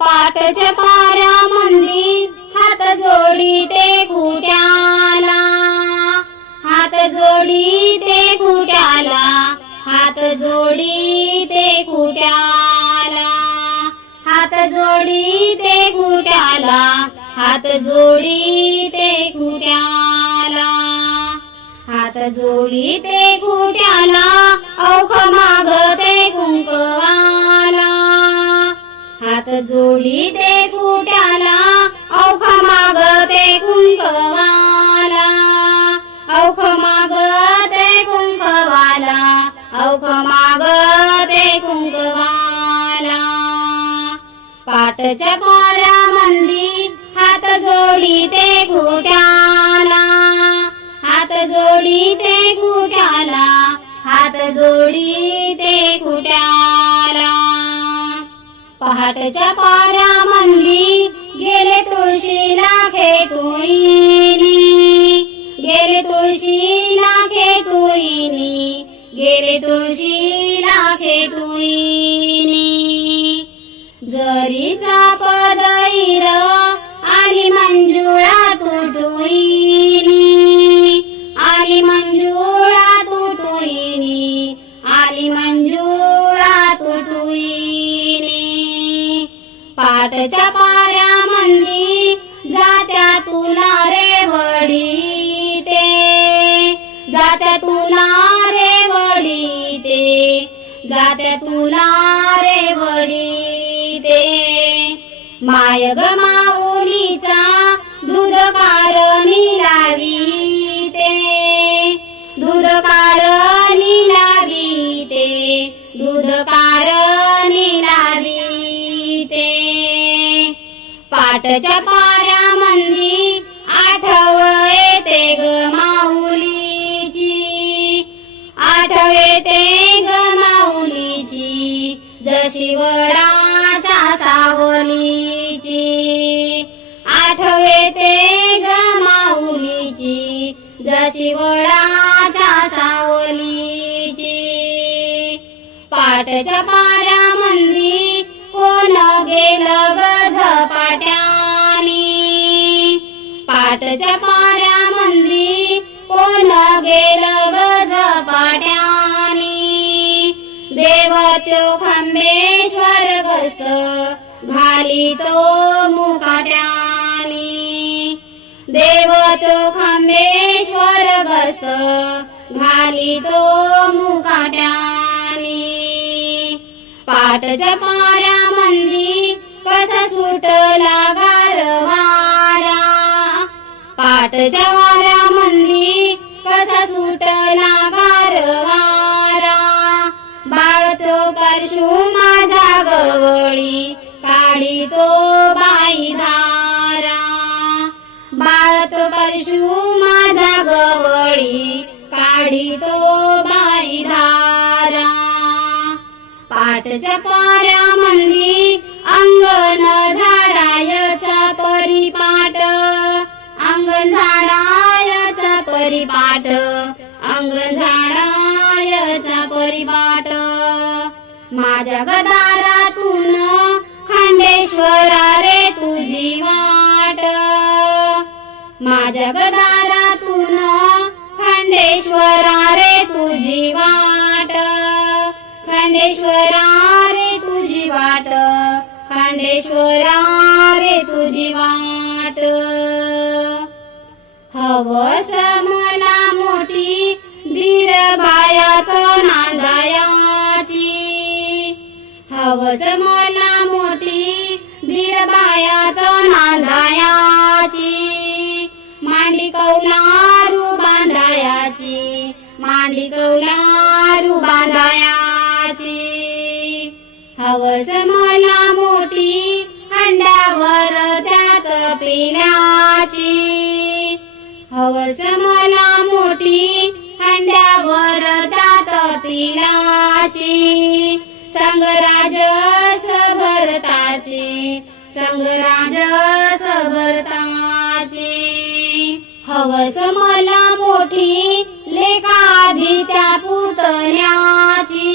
पाटच्या पाऱ्या मंदी हात जोडी ते कुट्याला. हात जोडी ते कुट्याला हात जोडी ते कुट्याला. हात जोडी ते कुट्याला हात जोडी ते कुट्याला. हात जोडी ते कुट्याला औख माग ते कुंकवाला. जोडी ते कुट्याला औख माग ते कुंकवाला. औख माग ते कुंकवाला औख माग ते कुंकवाला. पाटच्या पाऱ्या मंदी हात जोडी ते कुट्याला. हात जोडी ते कुट्याला हात जोडी ते कुट्याला. पहाटच्या पाऱ्या म्हणली गेले तुळशीला खेटोईनी. गेले तुळशीला खेटोईनी. गेले तुळशी पाटच्या पाऱ्या मंदी जात्या तुला रे वडी ते. जात्या तुला रे वडी ते. जात्या तुला रे वडी ते. माय ग माऊलीचा दूध कारणी लावी ते. दूध कारणी लावी ते. दूध कार पाटच्या पाऱ्या मंदी आठव येते ग माऊलीची. आठवे ते ग माऊलीची जशी वडाच्या सावलीची. आठवे ते ग माऊलीची जशी वडाच्या सावलीची. पाटच्या पाऱ्या मंदी त्यो खांबेश्वर गस्त घाली तो मुकाट्यानी. देव तो खांबेश्वर गस्त घाली तो मुकाट्यानी. पाटच्या पाऱ्या मंदी कसा सुटला गारवारा पाटच्या वाऱ्या मंदी कसा सुटला गारवारा बाळ परशु माझा गवळी काढी तो बाई धारा. बाळत परशु माझा गवळी काढी तो बाई धारा. पाटच्या पाऱ्या मंदी अंगण झाडायचा परिपाट अंगण झाडायचा परिपाट अंगण झाडायचा परिपाट माझ्या गदारातून खांडेश्वरा रे तुझी वाट. माझ्या गदारातून खंडेश्वरा रे तुझी वाट. खंडेश्वरा रे तुझी वाट. खंडेश्वरा रे तुझी वाट. हवस मला मोठी धीर बायात नांदायाची. हवस मला मोठी धीर बायात नांदायाची. मांडी कौलारू बांधायाची मांडी कौलारू बांधायाची. हवस मला मोठी हंडावर त्यात पिल्याची हवस मला मोठी अंड्यावर त्यात पिलाची संगराज भरताची संग्राज सबरताची. हवस मला मोठी लेखाधी त्या पुतण्याची.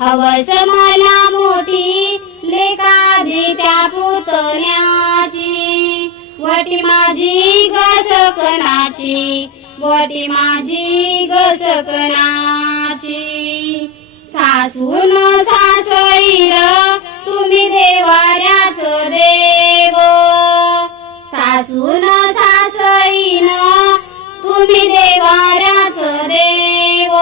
हवस मला मोठी लेखाधी त्या पुतण्याची. वटी माझी गसकनाची वटी माझी गसकनाची सासून सासईर तुम्ही देवाऱ्याच देव. सासून सासईन तुम्ही देवाऱ्याच देव.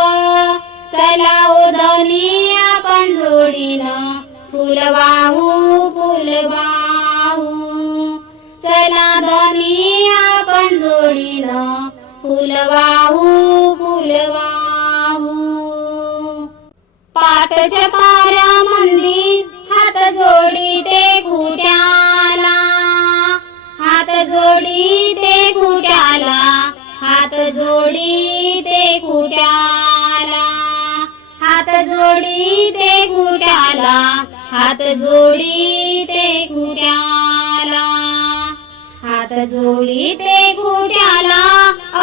चला उदनी आपण जोडीनं फुल वाहू फुल वाहू. चला धनी आपण जोडीनं फुल वाहू फुल वाहू. पाटच्या पा आला हात जोडी ते कुट्याला. हात जोडी ते कुट्याला. हात जोडी ते कुट्याला. हात जोडी ते कुट्याला.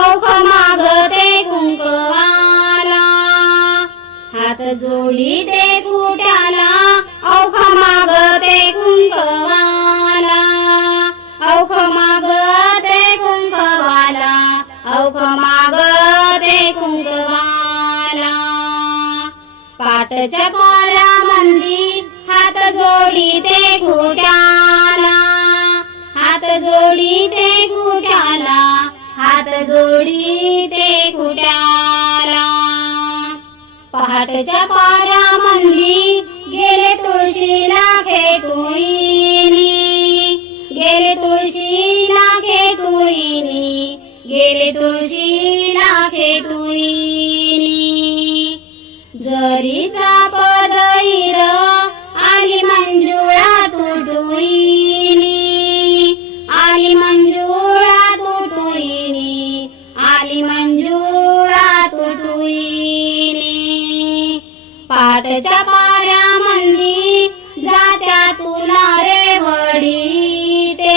औख माग ते कुंकवाला. हात जोडी ते कुट्याला. औख माग ते कुंकवा वाटच्या पाऱ्या मंदी हात जोडी ते कुट्याला. हात जोडी ते कुट्याला हात जोडी ते कुठ्याला पहाटच्या पाऱ्या मंदी गेले तुळशीला खेटुईनी. गेले तुळशीला खेटुईनी गेले तुळशी झाली मंजुळा तुटुईने पाटच्या पाऱ्या मंदी जात्या तुला रे वडी ते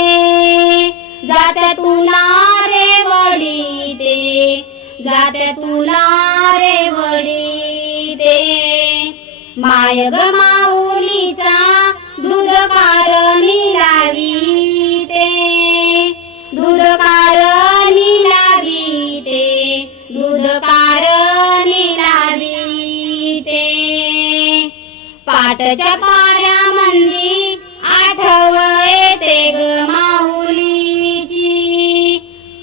जात्या तुला रे वडी ते जात्या तुला रे वडी ते माय ग माऊलीचा दूध कारणी लावी. पाटच्या पाऱ्या मंदी आठव येते ग माऊलीची.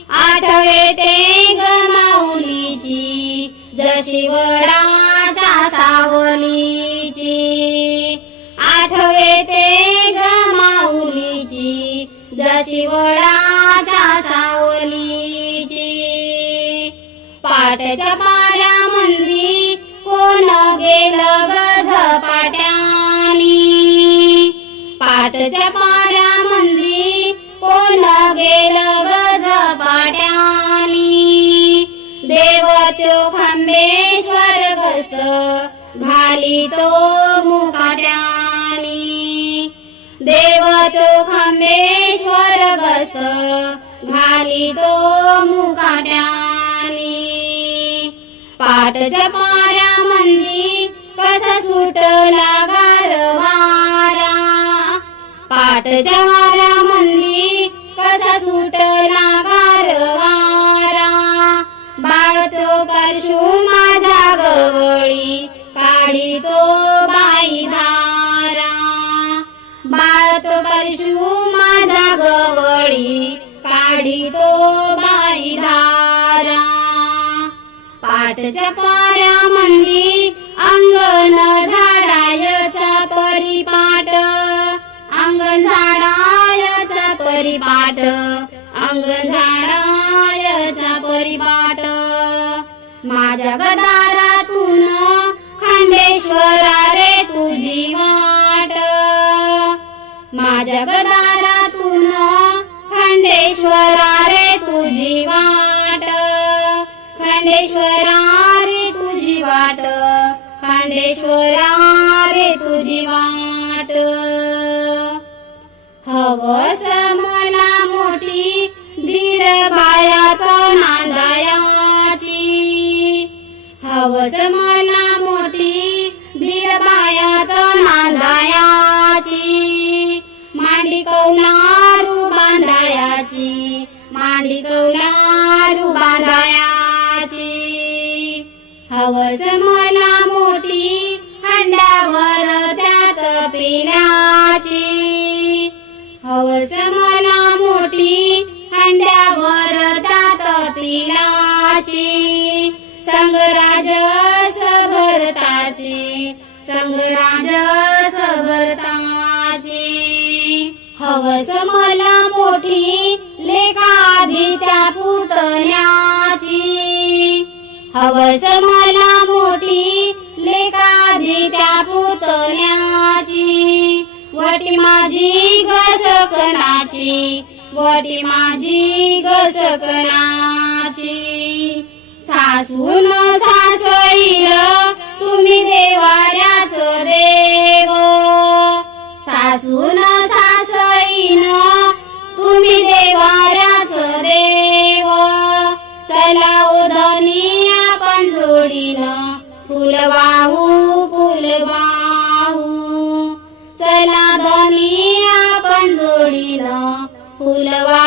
आठव येते ग माऊलीची जशी वडाच्या सावलीची. आठव येते ग माऊलीची जशी वडाच्या सावलीची. पाटच्या पाटच्या पाऱ्या मंदी कोण गेलं ग झपाट्यानी देव त्यो खांबेश्वर गस्त घाली तो मुकाट्यानी. देव तो खांबेश्वर गस्त घाली तो मुकाट्यानी. पाटच्या पाऱ्या मंदी कसा सुटला गारवारा? पाटच्या वारा म्हणली कसा सुटला गारवारा बाळ तो परशु माझा गवळी काढी तो बाई धारा. बाळ तो परशु माझा गवळी काढी तो बाई धारा. पाटच्या पाऱ्या म्हणली अंगण झाडायचा परिपाट अंगण झाडायचा परिपाट माझ्या गदारातून खांडेश्वरा रे तुझी वाट. माझ्या गदारातून खंडेश्वरा रे तुझी वाट. खंडेश्वरा रे तुझी वाट. खंडेश्वरा रे तुझी वाट. वसमना मोठी धीर बायात नांदायाची. हवस मना मोठी धीर बायात नांदायाची. मांडी कौलारू बांधायाची मांडी कौलारू बांधायाची. हवस मला मोठी हंड्यावर त्यात पिला हवस मला मोठी हंड्याभर त्यात पिलाची. संगराज भरताची संगराज भरताची हवस मला मोठी लेखाधी त्या पुतण्याची. हवस मला मोठी वटी माझी घसकनाची वटी माझी घसकनाची. सासून सासईर तुम्ही देवाऱ्याच देव. सासून सासईन तुम्ही देवाऱ्याच देव. चला उदनी आपण जोडीन फुलवा മൂലവാ